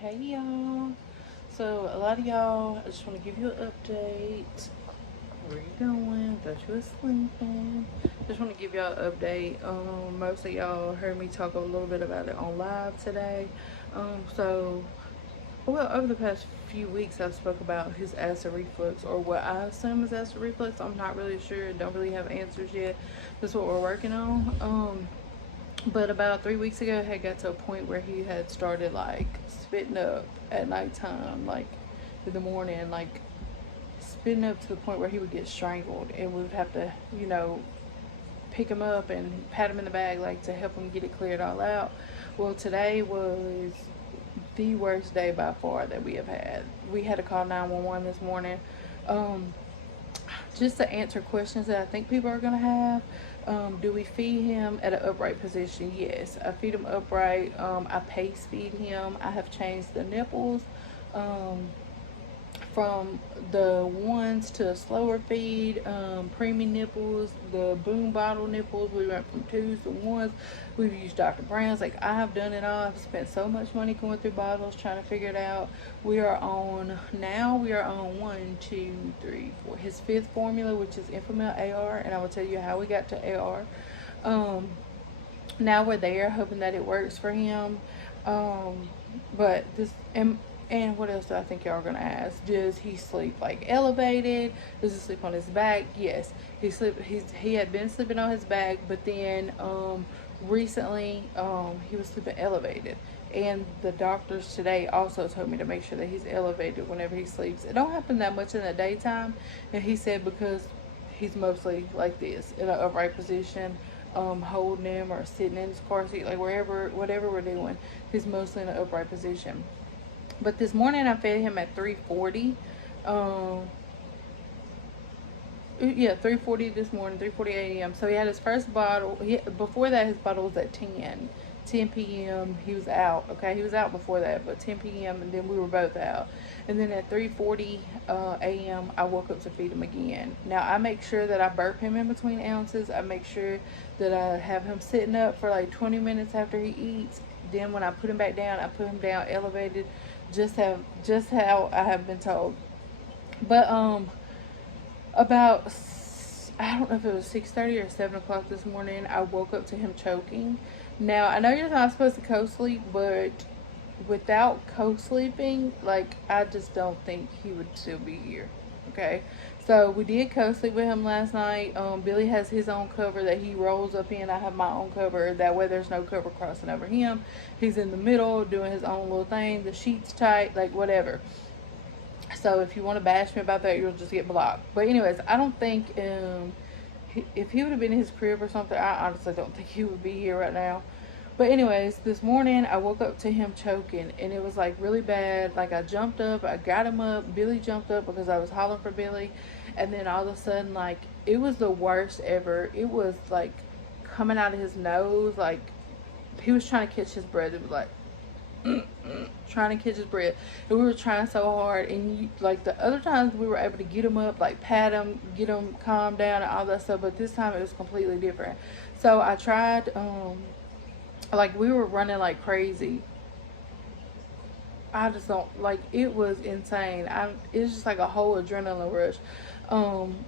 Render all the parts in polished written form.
Hey y'all. So a lot of y'all, I just want to give you an update. Where you going? Thought you was sleeping. Just want to give y'all an update. Most of y'all heard me talk a little bit about it on live today. So well, over the past few weeks, I've spoke about his acid reflux, or what I assume is acid reflux. I'm not really sure. Don't really have answers yet. That's what we're working on. But about 3 weeks ago, had got to a point where he had started like spitting up at nighttime, like in the morning, like spitting up to the point where he would get strangled, and we would have to, pick him up and pat him in the bag, like to help him get it cleared all out. Well, today was the worst day by far that we have had. We had to call 911 this morning. Um, just to answer questions that I think people are gonna have. Do we feed him at an upright position? Yes, I feed him upright. I pace feed him. I have changed the nipples. Um, from the ones to slower feed, preemie nipples, the boom bottle nipples. We went from twos to ones. We've used Dr. Brown's. Like, I have done it all. I've spent so much money going through bottles trying to figure it out. We are on one, two, three, four. His fifth formula, which is Enfamil AR, and I will tell you how we got to AR. Um, Now we're there, hoping that it works for him. Um, but this and what else do I think y'all are gonna ask? Does he sleep like elevated? Does he sleep on his back? Yes, he had been sleeping on his back, but then recently he was sleeping elevated. And the doctors today also told me to make sure that he's elevated whenever he sleeps. It don't happen that much in the daytime, and he said because he's mostly like this in an upright position, holding him or sitting in his car seat, like wherever, whatever we're doing, he's mostly in an upright position. But this morning I fed him at 3:40. Um, yeah, 3:40 this morning, 3:40 a.m. So he had his first bottle. Before that, his bottle was at 10 p.m. He was out. Okay, he was out before that, but 10 p.m. and then we were both out. And then at 3:40 a.m. I woke up to feed him again. Now I make sure that I burp him in between ounces. I make sure that I have him sitting up for like 20 minutes after he eats. Then when I put him back down, I put him down elevated, just how I have been told. But about, I don't know if it was 6:30 or 7 o'clock this morning, I woke up to him choking. Now I know you're not supposed to co-sleep, but without co-sleeping, like, I just don't think he would still be here. Okay, so we did co-sleep with him last night. Billy has his own cover that he rolls up in. I have my own cover. That way there's no cover crossing over him. He's in the middle doing his own little thing. The sheet's tight, like whatever. So if you want to bash me about that, you'll just get blocked. But anyways, I don't think if he would have been in his crib or something, I honestly don't think he would be here right now. But anyways, this morning I woke up to him choking, and it was like really bad. Like, I jumped up, I got him up. Billy jumped up because I was hollering for Billy, and then all of a sudden, like, it was the worst ever. It was like coming out of his nose, like he was trying to catch his breath. It was like trying to catch his breath, and we were trying so hard. And like the other times we were able to get him up, like pat him, get him calmed down and all that stuff, but this time it was completely different. So I tried, like, we were running like crazy. I just don't, like, it was insane. It's just like a whole adrenaline rush. um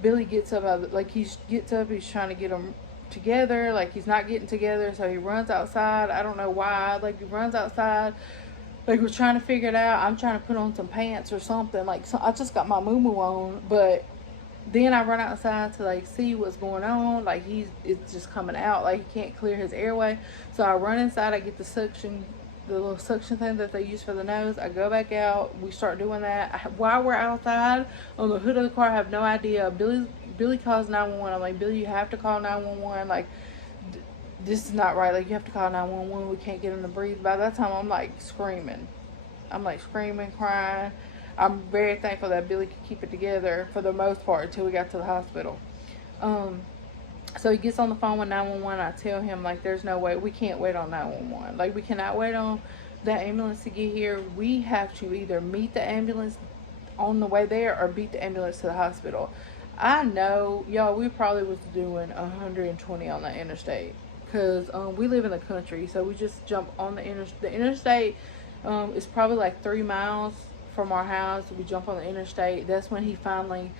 Billy gets up out of, like, he gets up, he's trying to get him together, like he's not getting together, so he runs outside. I don't know why, like, he runs outside, like we're trying to figure it out. I'm trying to put on some pants or something, like, so I just got my moo on, but then I run outside to like see what's going on. Like, it's just coming out, like he can't clear his airway. So I run inside, I get the little suction thing that they use for the nose. I go back out, we start doing that. While we're outside on the hood of the car, I have no idea. Billy calls 911. I'm like, Billy, you have to call 911. Like, this is not right. Like, you have to call 911. We can't get him to breathe. By that time, I'm like screaming. I'm like screaming, crying. I'm very thankful that Billy could keep it together for the most part until we got to the hospital. Um, so he gets on the phone with 911. I tell him, like, there's no way. We can't wait on 911. Like, we cannot wait on the ambulance to get here. We have to either meet the ambulance on the way there or beat the ambulance to the hospital. I know, y'all, we probably was doing 120 on the interstate, because we live in the country, so we just jump on the interstate. Is probably like 3 miles from our house. We jump on the interstate. That's when he finally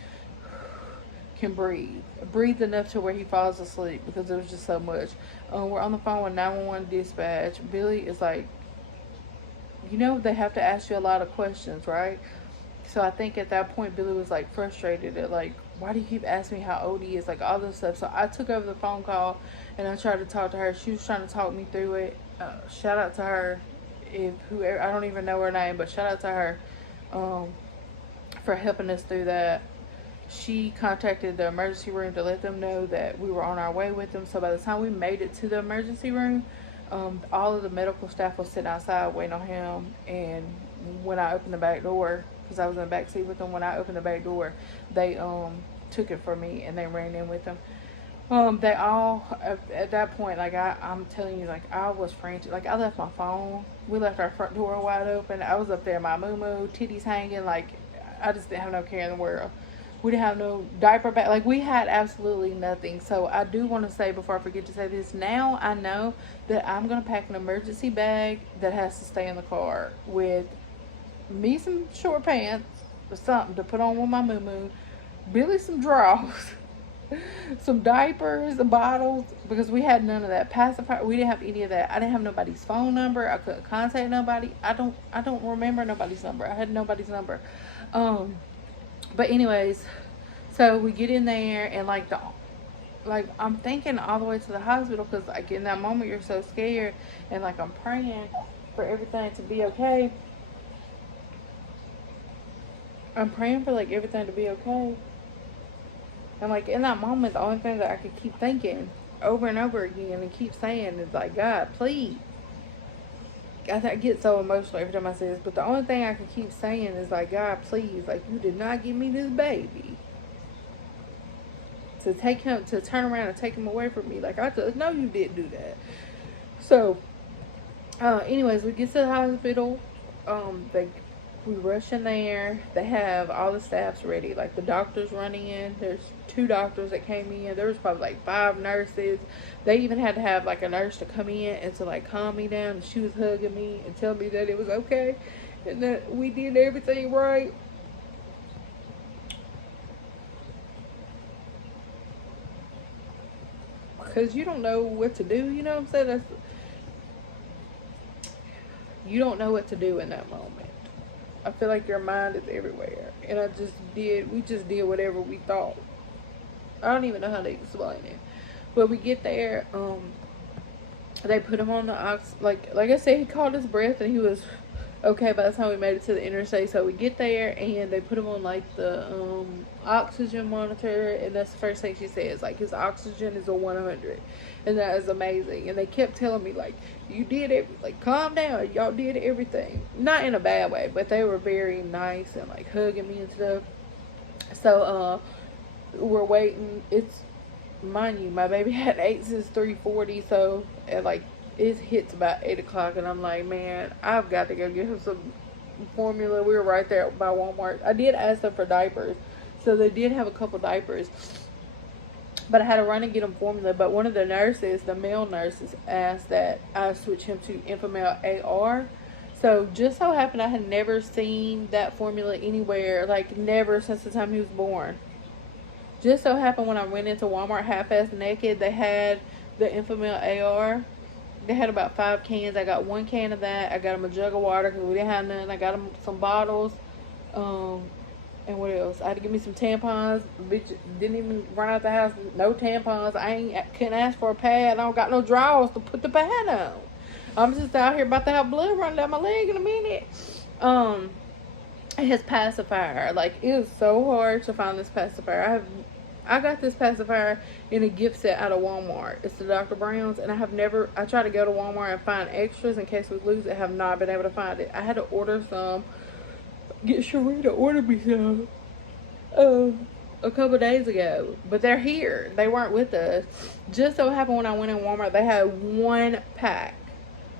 can breathe enough to where he falls asleep, because it was just so much. We're on the phone with 911 dispatch. Billy is like, they have to ask you a lot of questions, right? So I think at that point Billy was like frustrated at like, why do you keep asking me how old he is, like all this stuff. So I took over the phone call and I tried to talk to her. She was trying to talk me through it. Shout out to her, if whoever, I don't even know her name, but shout out to her for helping us through that. She contacted the emergency room to let them know that we were on our way with them. So by the time we made it to the emergency room, all of the medical staff was sitting outside waiting on him. And when I opened the back door, because I was in the back seat with them, when I opened the back door, they took it from me and they ran in with them. They all, at that point, like I'm telling you, like I was frantic. Like I left my phone. We left our front door wide open. I was up there, my moo-moo, titties hanging. Like I just didn't have no care in the world. We didn't have no diaper bag. Like we had absolutely nothing. So I do want to say, before I forget to say this, now I know that I'm going to pack an emergency bag that has to stay in the car with me, some short pants or something to put on with my moo-moo, Billy some drawers, some diapers, some bottles, because we had none of that. Pacifier, we didn't have any of that. I didn't have nobody's phone number. I couldn't contact nobody. I don't remember nobody's number. I had nobody's number. But anyways, so we get in there and like I'm thinking all the way to the hospital, because like in that moment you're so scared, and like I'm praying for everything to be okay. I'm praying for like everything to be okay. And like in that moment, the only thing that I could keep thinking over and over again and keep saying is like, God, please. I get so emotional every time I say this, but the only thing I can keep saying is like, God, please, like you did not give me this baby to take him, to turn around and take him away from me. Like I just know you didn't do that. So, anyways, we get to the hospital. We rush in there. They have all the staffs ready. Like the doctors running in. There's 2 doctors that came in. There was probably like 5 nurses. They even had to have like a nurse to come in and to like calm me down. And she was hugging me and tell me that it was okay and that we did everything right. Because you don't know what to do. You know what I'm saying? You don't know what to do in that moment. I feel like your mind is everywhere. And we just did whatever we thought. I don't even know how to explain it. But we get there, they put him on the like I said, he caught his breath and he was okay by the time we made it to the interstate. So we get there and they put him on like the oxygen monitor, and that's the first thing she says, like his oxygen is a 100, and that is amazing. And they kept telling me like, you did it, like calm down, y'all did everything, not in a bad way, but they were very nice and like hugging me and stuff. So we're waiting. It's, mind you, my baby had 8 since 3:40, so at like it hits about 8 o'clock and I'm like, man, I've got to go get him some formula. We were right there by Walmart. I did ask them for diapers, so they did have a couple diapers, but I had to run and get him formula. But one of the nurses, the male nurses, asked that I switch him to Enfamil AR. So just so happened I had never seen that formula anywhere, like never since the time he was born. Just so happened when I went into Walmart half-ass naked, they had the Enfamil AR. They had about 5 cans. I got 1 can of that. I got him a jug of water because we didn't have none. I got him some bottles. And what else? I had to give me some tampons. Bitch didn't even run out the house. No tampons. Couldn't ask for a pad. I don't got no drawers to put the pad on. I'm just out here about to have blood run down my leg in a minute. His pacifier. Like, it was so hard to find this pacifier. I got this pacifier in a gift set out of Walmart. It's the Dr. Brown's, and I tried to go to Walmart and find extras in case we lose it. Have not been able to find it. I had to order some, get Cherie to order me some a couple days ago, but they're here. They weren't with us. Just so happened when I went in Walmart, they had 1 pack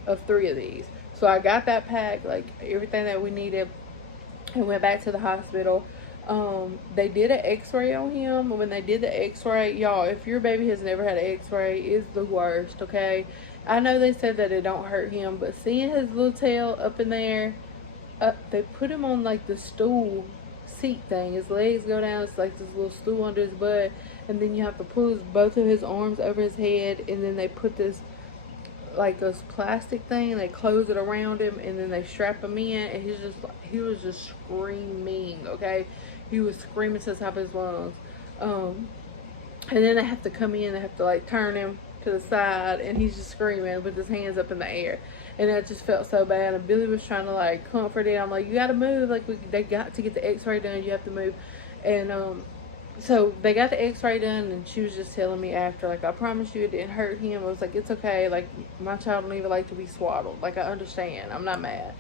of 3 of these. So I got that pack, like everything that we needed, and went back to the hospital. They did an x-ray on him. When they did the x-ray, y'all, if your baby has never had an x-ray, it's the worst, okay? I know they said that it don't hurt him, but seeing his little tail up in there, they put him on like the stool seat thing. His legs go down, it's like this little stool under his butt, and then you have to pull both of his arms over his head, and then they put this like this plastic thing, and they close it around him, and then they strap him in, and he was just screaming, okay? He was screaming to the top of his lungs. And then they have to come in, they have to like turn him to the side, and he's just screaming with his hands up in the air. And it just felt so bad, and Billy was trying to like comfort him. I'm like, you gotta move, like they got to get the x-ray done, you have to move. And so they got the x-ray done, and she was just telling me after, like, I promise you it didn't hurt him. I was like, it's okay, like, my child don't even like to be swaddled, like, I understand, I'm not mad.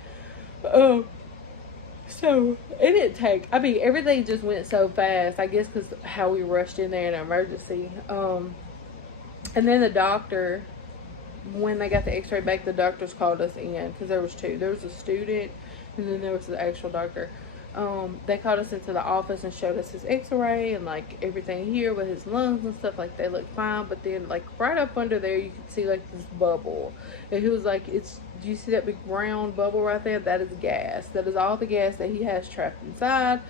So it didn't take, I mean, everything just went so fast, I guess because how we rushed in there in an emergency. And then the doctor, when they got the x-ray back, the doctors called us in, because there was two. There was a student, and then there was the actual doctor. They called us into the office and showed us his x-ray and like everything here with his lungs and stuff. Like, they looked fine, but then like right up under there you could see like this bubble, and he was like, do you see that big round bubble right there? That is gas. That is all the gas that he has trapped inside.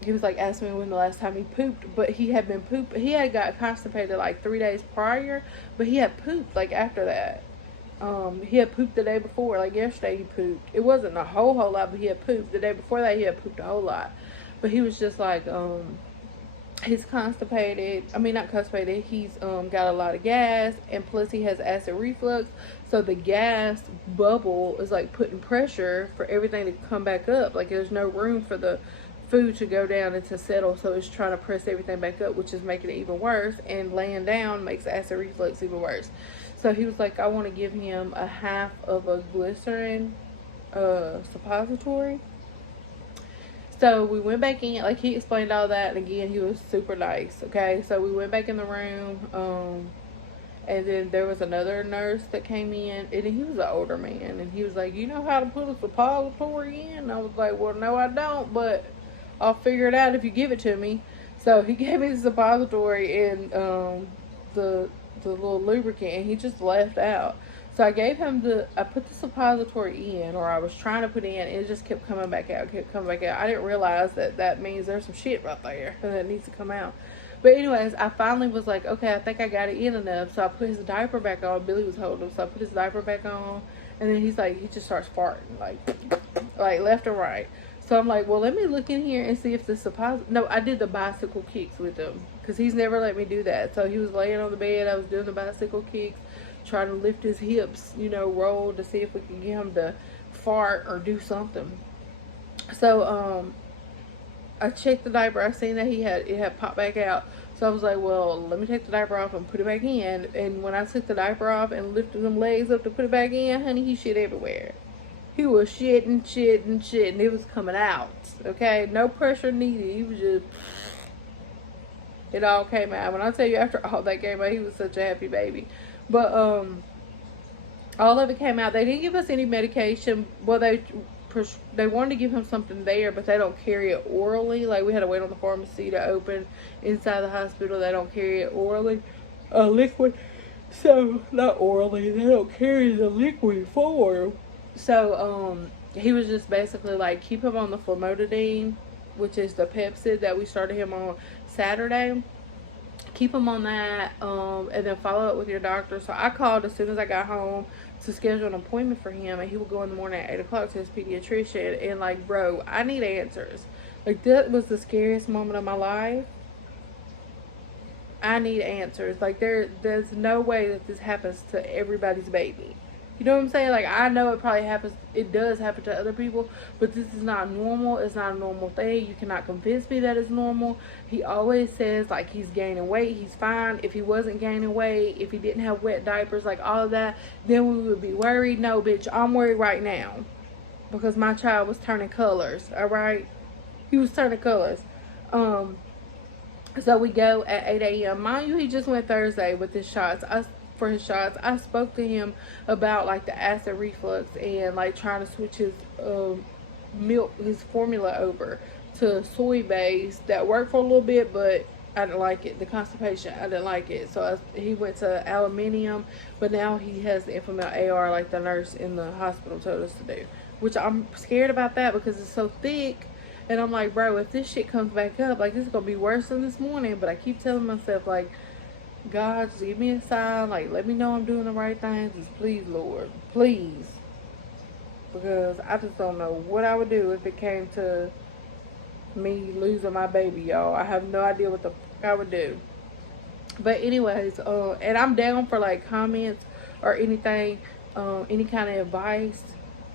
He was like asking me when the last time he pooped, but he had been he had got constipated like 3 days prior, but he had pooped like after that. He had pooped the day before, like yesterday he pooped. It wasn't a whole lot, but he had pooped. The day before that he had pooped a whole lot. But he was just like, he's constipated. I mean, not constipated, he's got a lot of gas, and plus he has acid reflux. So the gas bubble is like putting pressure for everything to come back up. Like, there's no room for the food to go down and to settle, so it's trying to press everything back up, which is making it even worse, and laying down makes acid reflux even worse. So he was like, I want to give him a half of a glycerin suppository. So we went back in, like, he explained all that, and again, he was super nice, okay? So we went back in the room, and then there was another nurse that came in, and he was an older man, and he was like, you know how to put a suppository in? And I was like, well, no, I don't, but I'll figure it out if you give it to me. So he gave me the suppository and the little lubricant, and he just left out. So I gave him I put the suppository in, or I was trying to put in, and it just kept coming back out, I didn't realize that means there's some shit right there and that needs to come out. But anyways, I finally was like, okay, I think I got it in enough. So I put his diaper back on. Billy was holding him, so I put his diaper back on, and then he's like, he just starts farting, like left and right. So I'm like, well, let me look in here and see if the no, I did the bicycle kicks with him, because he's never let me do that. So he was laying on the bed, I was doing the bicycle kicks, trying to lift his hips, roll to see if we could get him to fart or do something. So I checked the diaper. I seen that it had popped back out. So I was like, well, let me take the diaper off and put it back in. And when I took the diaper off and lifted them legs up to put it back in, honey, he shit everywhere. He was shitting. It was coming out. Okay? No pressure needed. He was just... It all came out. When I tell you, after all that came out, he was such a happy baby. But, all of it came out. They didn't give us any medication. Well, they wanted to give him something there, but they don't carry it orally. Like, we had to wait on the pharmacy to open inside the hospital. They don't carry it orally. Liquid. So, not orally. They don't carry the liquid form. So, he was just basically like, keep him on the famotidine, which is the Pepcid that we started him on Saturday. Keep him on that, and then follow up with your doctor. So I called as soon as I got home to schedule an appointment for him, and he would go in the morning at 8 o'clock to his pediatrician. And like, bro, I need answers. Like, that was the scariest moment of my life. I need answers. Like, there's no way that this happens to everybody's baby. You know what I'm saying? Like, I know it does happen to other people, but this is not normal. It's not a normal thing. You cannot convince me that it's normal. He always says, like, he's gaining weight. He's fine. If he wasn't gaining weight, if he didn't have wet diapers, like, all of that, then we would be worried. No, bitch, I'm worried right now because my child was turning colors, all right? He was turning colors. So we go at 8 a.m. Mind you, he just went Thursday with his shots. For his shots, I spoke to him about like the acid reflux and like trying to switch his milk, his formula over to soy base that worked for a little bit, but I didn't like it. The constipation, I didn't like it. So he went to aluminium, but now he has the Enfamil AR like the nurse in the hospital told us to do. Which I'm scared about that because it's so thick. And I'm like, bro, if this shit comes back up, like, this is going to be worse than this morning. But I keep telling myself, like, God, just give me a sign. Like, let me know I'm doing the right things. Just please, Lord. Please. Because I just don't know what I would do if it came to me losing my baby, y'all. I have no idea what the fuck I would do. But anyways, and I'm down for, like, comments or anything, any kind of advice.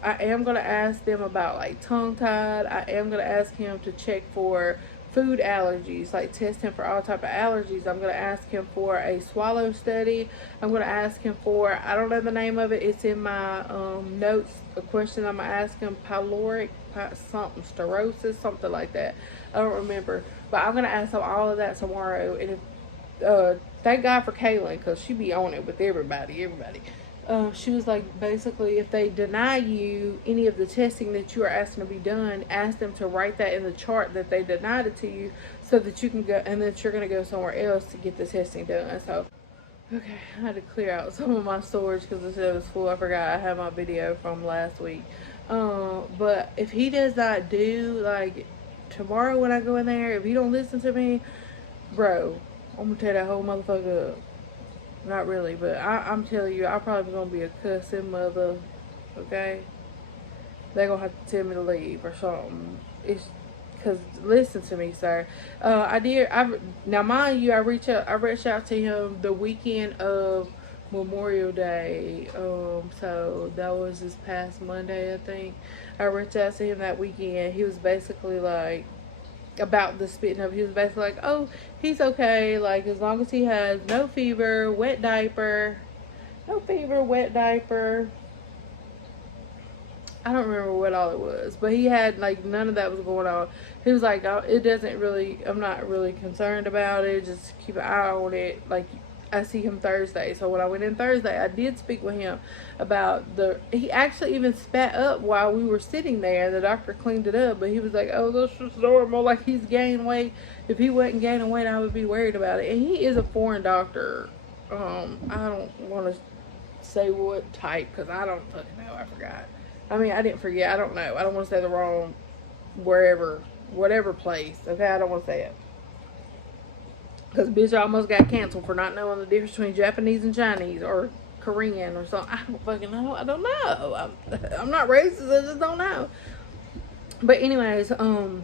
I am going to ask them about, like, tongue-tied. I am going to ask him to check for food allergies, like test him for all type of allergies. I'm going to ask him for a swallow study. I'm going to ask him for, I don't know the name of it. It's in my notes, a question I'm going to ask him, pyloric, something, stenosis, something like that. I don't remember. But I'm going to ask him all of that tomorrow. And if, thank God for Kaylin, because she be on it with everybody. She was like, basically, if they deny you any of the testing that you are asking to be done, ask them to write that in the chart that they denied it to you, so that you can go, and that you're going to go somewhere else to get the testing done. So, okay, I had to clear out some of my storage because I said it was full. I forgot I had my video from last week. But if he does not do, like, tomorrow when I go in there, if he don't listen to me, bro, I'm going to tear that whole motherfucker up. Not really, but I'm telling you, I'm probably going to be a cussing mother, okay? They're going to have to tell me to leave or something. It's, because, listen to me, sir. Now, mind you, I reached out to him the weekend of Memorial Day. So, that was this past Monday, I think. I reached out to him that weekend. He was basically like, about the spitting up, he was basically like, oh, he's okay, like, as long as he has no fever, wet diaper, I don't remember what all it was, but he had, like, none of that was going on. He was like, oh, it doesn't really, I'm not really concerned about it, just keep an eye on it. Like, I see him Thursday. So when I went in Thursday, I did speak with him about he actually even spat up while we were sitting there. The doctor cleaned it up, but he was like, oh, that's just normal. Like, he's gained weight. If he wasn't gaining weight, I would be worried about it. And he is a foreign doctor. I don't want to say what type, because I don't fucking know. I forgot. I mean, I didn't forget. I don't know. I don't want to say the wrong whatever place. Okay, I don't want to say it. Because bitch almost got canceled for not knowing the difference between Japanese and Chinese or Korean or something. I don't fucking know. I don't know. I'm not racist. I just don't know. But anyways, so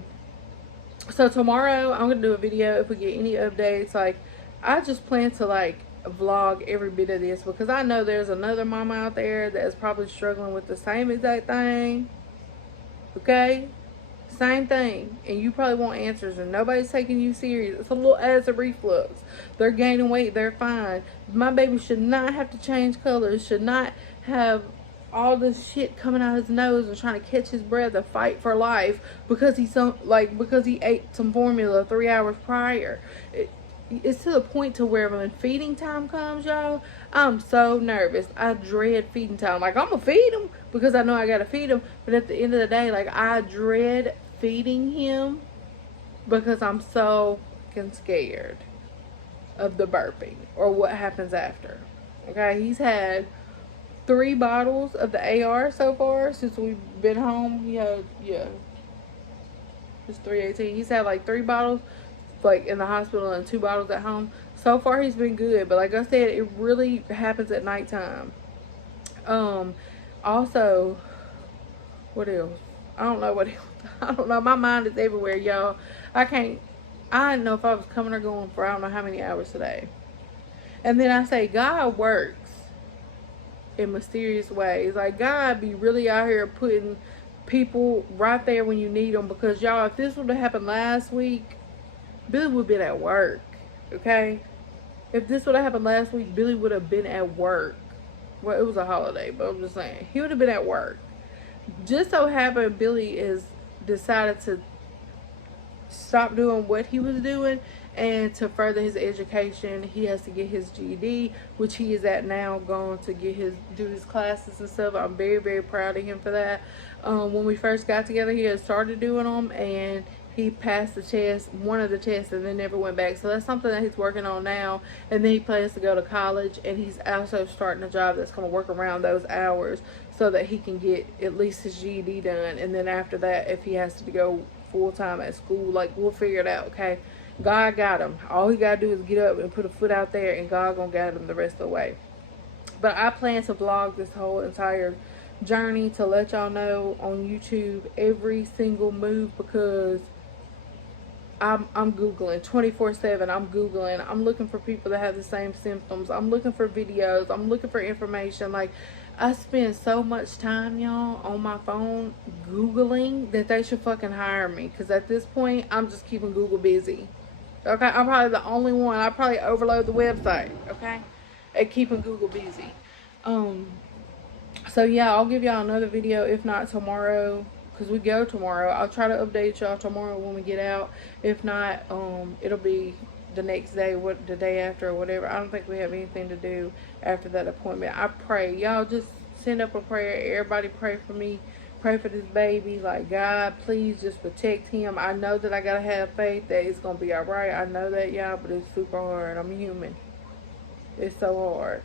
tomorrow I'm going to do a video if we get any updates. Like, I just plan to, like, vlog every bit of this because I know there's another mama out there that is probably struggling with the same exact thing. Okay? Same thing, and you probably want answers, and nobody's taking you serious. It's a little acid reflux. They're gaining weight. They're fine. My baby should not have to change colors. Should not have all this shit coming out his nose and trying to catch his breath and fight for life because because he ate some formula 3 hours prior. It's to the point to where when feeding time comes, y'all, I'm so nervous. I dread feeding time. Like, I'm gonna feed him because I know I gotta feed him, but at the end of the day, like, I dread feeding him because I'm so fucking scared of the burping or what happens after. Okay, he's had 3 bottles of the AR so far since we've been home. It's 3/18. He's had like 3 bottles, like, in the hospital, and 2 bottles at home. So far he's been good, but like I said, it really happens at nighttime. Also, what else? I don't know what else. I don't know. My mind is everywhere, y'all. I didn't know if I was coming or going for I don't know how many hours today. And then I say, God works in mysterious ways. Like, God be really out here putting people right there when you need them. Because, y'all, if this would have happened last week, Billy would have been at work. Okay? If this would have happened last week, Billy would have been at work. Well, it was a holiday, but I'm just saying. He would have been at work. Just so happened Billy is decided to stop doing what he was doing and to further his education. He has to get his GED, which he is at now, going to do his classes and stuff. I'm very, very proud of him for that. When we first got together, he had started doing them, and he passed the test, one of the tests, and then never went back. So that's something that he's working on now. And then he plans to go to college, and he's also starting a job that's going to work around those hours so that he can get at least his GED done. And then after that, if he has to go full-time at school, like, we'll figure it out, okay? God got him. All he got to do is get up and put a foot out there, and God going to guide him the rest of the way. But I plan to vlog this whole entire journey to let y'all know on YouTube every single move, because I'm Googling 24/7. I'm Googling. I'm looking for people that have the same symptoms. I'm looking for videos. I'm looking for information. Like, I spend so much time, y'all, on my phone Googling that they should fucking hire me. Because at this point, I'm just keeping Google busy. Okay? I'm probably the only one. I probably overload the website. Okay? At keeping Google busy. So yeah, I'll give y'all another video, if not tomorrow, because we go tomorrow. I'll try to update y'all tomorrow when we get out. If not, it'll be the next day, the day after or whatever. I don't think we have anything to do after that appointment. I pray y'all just send up a prayer. Everybody pray for me. Pray for this baby. Like, God, please just protect him. I know that I gotta have faith that it's gonna be all right. I know that, y'all, but it's super hard. I'm human. It's so hard.